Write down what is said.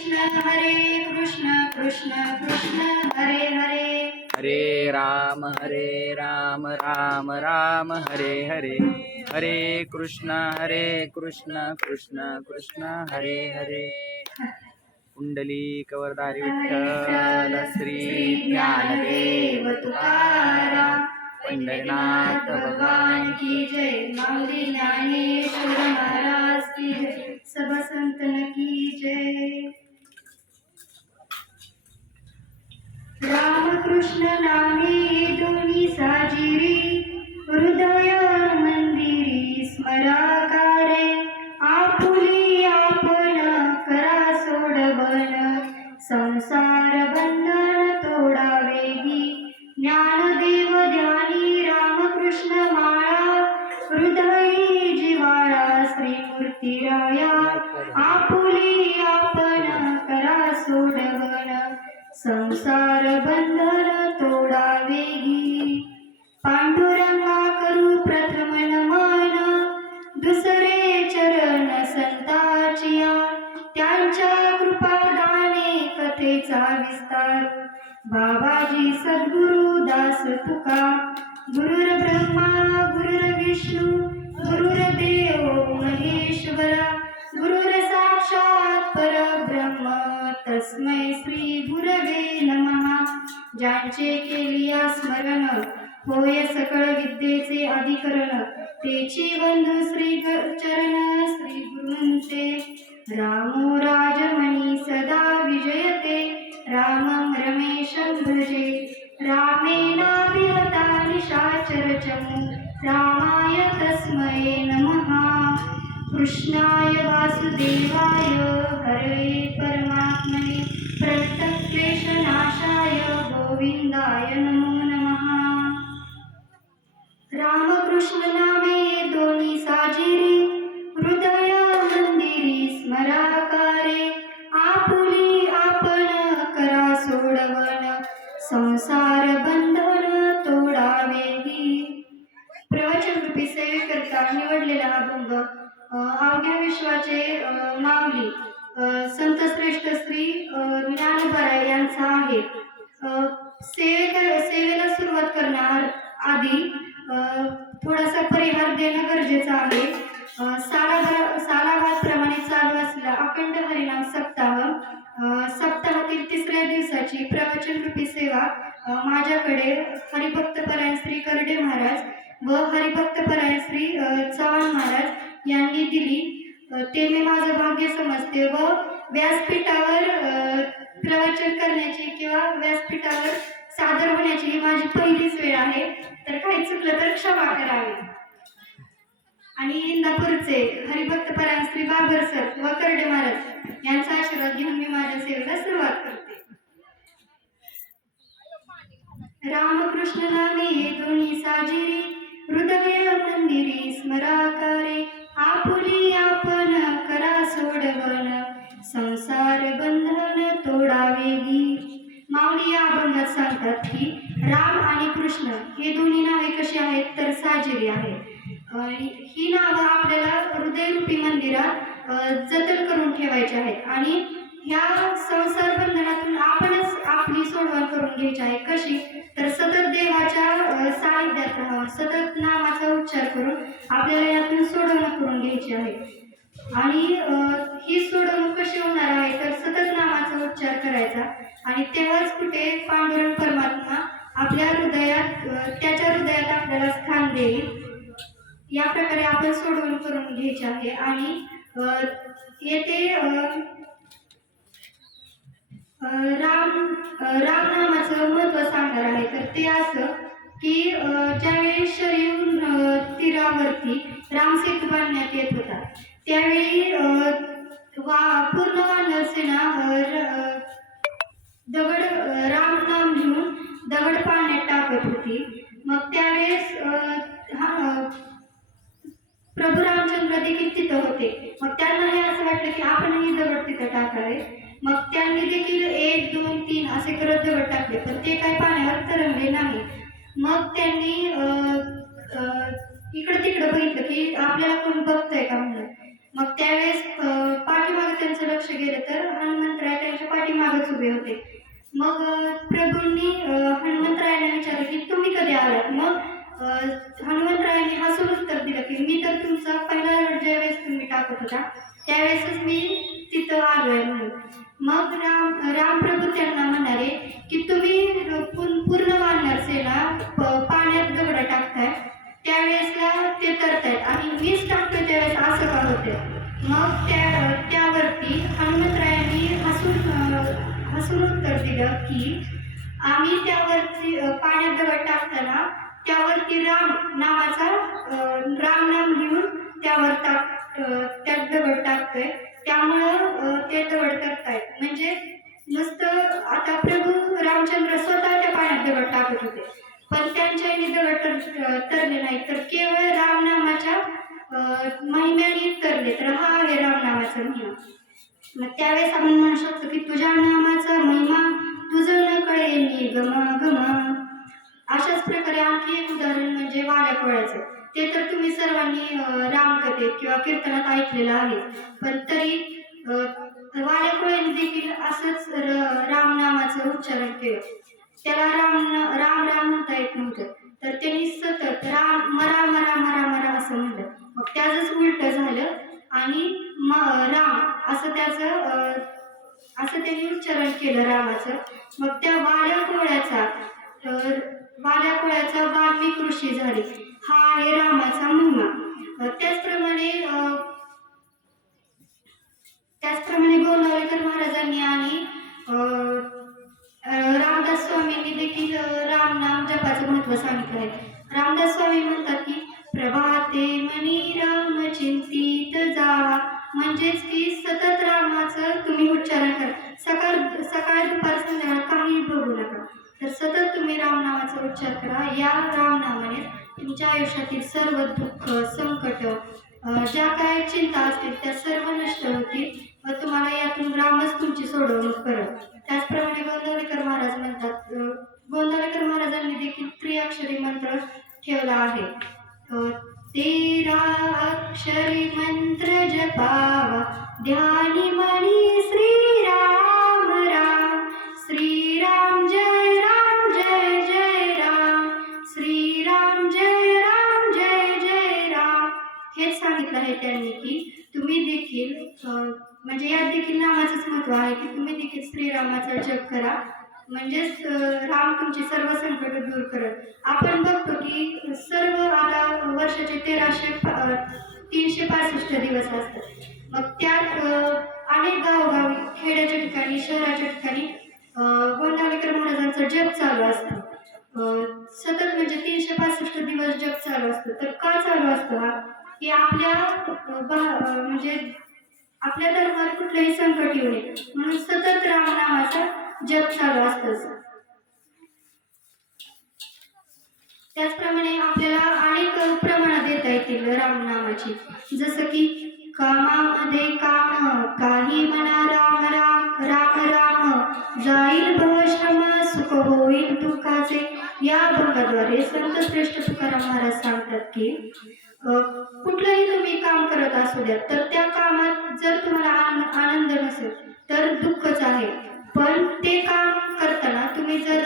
कृष्ण कृष्ण कृष्ण हरे हरे हरे राम राम राम हरे हरे हरे कृष्ण कृष्ण कृष्ण हरे हरे पुंडलिक वरदारी विठ्ठल श्री ज्ञानदेव तुकाराम पंढरीनाथ भगवान की जय। माऊली ज्ञानेश्वर महाराज की जय। सब संतन की जय। राम कृष्ण नामे दोन्ही साजिरी हृदय मंदिरी स्मराकारे आपुली आपण करा सोडवन संसार बंधन तोडावेगी ज्ञानदेव ध्यानी रामकृष्ण माळा हृदयी जिवाळा श्रीमूर्तीराया आपुली आपण करा सोडवन संसार बंधन तोडावेगी पांडुरंगा करू प्रथम नमन दुसरे चरण संताचिया त्यांच्या कृपादाने कथेचा विस्तार बाबाजी सद्गुरु दास तुका गुरुर ब्रह्मा गुरुर विष्णू गुरुर्देव महेश्वरा गुरुर साक्षात परब्रह्म तस्मै श्री गुरवे नमः। ज्यांचे केलिया स्मरण होय सकळ विद्येचे अधिकरण तेची बंधू श्री चरण श्री गुरूंचे रामो राजमणी सदा विजयते रामं रमेशं भजे रामेणाभिरता निशाचर चमू रामाय तस्मै नमः। कृष्णाय वासुदेवाय हरे परमात्मने प्रणतक्लेशनाशाय गोविंदाय नमो नमः। रामकृष्ण नामे दोन्ही साजिरी हृदय मंदिरी स्मराकारे आपुली आपण करा सोडवन संसार बंधन तोडावेगी। प्रवचन रूपी सेवेकरता निवडलेला अभंग अवघ्या विश्वाचे माऊली संत श्रेष्ठ श्री ज्ञानोबराय यांचा आहे। सेवेला सुरुवात करणार आधी थोडासा परिहार देणं गरजेचं आहे। सालाबाद प्रमाणे चालू असलेला अखंड हरिनाम सप्ताहातील तिसऱ्या दिवसाची प्रवचन रूपी सेवा माझ्याकडे हरिभक्त परायण श्री करडे महाराज व हरिभक्त परायण श्री चव्हाण महाराज यांनी दिली ते मी माझं भाग्य समजते व व्यासपीठावर प्रवचन करण्याची किंवा व्यासपीठावर सादर होण्याची ही माझी पहिलीच वेळ आहे, तर काही चुकलं तर क्षमा करावी। आणि इंदापूरचे हरिभक्त परायण श्री बाबर सर व करडे महाराज यांचा आशीर्वाद घेऊन मी माझ्या सेवेला सुरुवात करते। रामकृष्ण नामे दोन्ही साजिरी हृदय मंदिरी स्मराकारे आपुली आपण करा सोडवन संसार बंधन तोडावेगी। माऊली या अभंगात सांगतात की राम आणि कृष्ण हे दोन्ही नावे कशी आहेत तर साजिरी आहेत। ही नावं आपल्याला हृदयरूपी मंदिरात जतन करून ठेवायची आहेत आणि ह्या संसार बंधनातून आपणच आपली सोडवण करून घ्यायची आहे। कशी तर सतत देवाच्या सानिध्यात राहावं, सतत नामाचा उच्चार करून आपल्याला यातून सोडवणूक करून घ्यायची आहे। आणि ही सोडवणूक कशी होणार आहे तर सतत नामाचा उच्चार करायचा आणि तेव्हाच कुठे पांडुरंग परमात्मा आपल्या हृदयात त्याच्या हृदयात आपल्याला स्थान देईल। या प्रकारे आपण सोडवणूक करून घ्यायची आहे। आणि येथे राम नामाचं महत्त्व सांगणार आहे तर ते असं की ज्यावेळी शरयू तीरावरती रामसेतू बांधण्यात येत होता त्यावेळी पूर्ण वानर सेना दगड राम नाम घेऊन दगड पाण्यात टाकत होती। मग त्यावेळेस प्रभू रामचंद्र देखील तिथं होते। मग त्यांना हे असं वाटलं की आपणही दगड तिथं टाकावे। मग त्यांनी देखील 1 2 3 असे करत दगड टाकले पण ते काही पाण्यावर तरंगले नाही। मग त्यांनी इकडं तिकडं बघितलं की आपल्याला कोण बघतंय का म्हणून। मग त्यावेळेस पाठीमागे त्यांचं लक्ष गेलं तर हनुमंतराय मागच उभे होते. मग प्रभूंनी हनुमंतरायांना विचारलं की तुम्ही कधी आलात? मग हनुमंतरायांनी हसून उत्तर दिलं की मी तर तुमचा पहिला रथ ज्यावेळेस तुम्ही टाकत होता त्यावेळेसच मी तिथं आलोय म्हणून. मग रामप्रभू त्यांना म्हणाले की तुम्ही पूर्ण वानर सेना पाण्यात दगड टाकताय त्यावेळेसला ते तरतायत आणि मीच टाकतोय त्यावेळेस असं का होते? मग त्यावरती हनुमंतरायांनी हसून उत्तर दिलं की आम्ही त्यावरती पाण्यात दगड टाकताना त्यावरती राम नावाचा राम नाम लिहून त्यात दगड टाकतोय त्यामुळं ते दगड करतायत. म्हणजे नुसतं आता प्रभू रामचंद्र स्वतः त्या पाण्यात दगड टाकत होते पण त्यांच्याही दगड तरले नाही तर केवळ रामनामाच्या महिम्याने तरले. तर हा आहे रामनामाचा महिमा. मग त्यावेळेस आपण म्हणू शकतो की तुझ्या नामाचा महिमा तुझं न कळे मी गमा गमा. अशाच प्रकारे आणखी एक उदाहरण म्हणजे वाऱ्या कोळ्याचं. ते तर तुम्ही सर्वांनी रामकथेत किंवा कीर्तनात ऐकलेलं आहे. पण तरी वाऱ्या कोळ्याने देखील असंच रामनामाचं उच्चारण केलं. त्याला राम राम म्हणता येत नव्हतं तर त्यांनी सतत राम मरा मरा मरा मरा असं म्हणलं. मग त्याचंच उलट झालं आणि राम असं त्यांनी उच्चारण केलं रामाचं. मग त्या वाड्या कोळ्याचा वाल्मिक ऋषी झाले. हा आहे रामाचा महिमा. त्याचप्रमाणे गोंदावलेकर महाराजांनी आणि रामदास स्वामींनी देखील रामनाम जपाचं महत्त्व सांगितलं आहे. रामदास स्वामी म्हणतात की प्रभाते मनी राम चिंतित जावा. म्हणजेच की सतत रामाचं तुम्ही उच्चारण करा. सकाळ दुपार संध्याकाळ काही बघू नका तर सतत तुम्ही रामनामाचा उच्चार करा. या रामनामाने तुमच्या आयुष्यातील सर्व दुःख संकट ज्या काय चिंता असतील त्या सर्व नष्ट होतील व तुम्हाला यातून रामच तुमची सोडवणूक करेल. त्याचप्रमाणे गोंदावलेकर महाराज म्हणतात गोंदावलेकर महाराजांनी देखील त्रिअक्षरी मंत्र ठेवला आहे. 13 अक्षरी मंत्र जपावा ध्यानी मनी श्रीराम राम. श्रीराम जय राम जय जय राम. श्रीराम जय राम जय जय राम. हेच सांगितलं आहे त्यांनी की तुम्ही देखील म्हणजे यात देखील नामाचंच महत्त्व आहे की तुम्ही देखील श्रीरामाचा जप करा. म्हणजेच राम तुमची सर्व संकट दूर करत. आपण बघतो की सर्व आता वर्षाचे 365 दिवस असतात. मग त्यात अनेक गावोगावी खेड्याच्या ठिकाणी शहराच्या ठिकाणी गोंदावलेकर महाराजांचा जप चालू असतो. सतत म्हणजे 365 दिवस जप चालू असतो. तर का चालू असतो हा की म्हणजे आपल्या धर्माला कुठलंही संकट येऊ नये म्हणून सतत रामनामाचा जप चालू असतंच. त्याचप्रमाणे आपल्याला अनेक प्रमाणात देता येतील रामनामाची. जसं की कामामध्ये काम काही म्हणा राम राम राम राम जाईल भवश्रम सुख होईल दुःखाचे. या अभंगाद्वारे संत श्रेष्ठ तुकाराम महाराज सांगतात की कुठलंही तुम्ही काम करत असू द्या तर त्या कामात जर तुम्हाला आनंद नसेल तर दुःखच आहे. पण ते काम करताना तुम्ही जर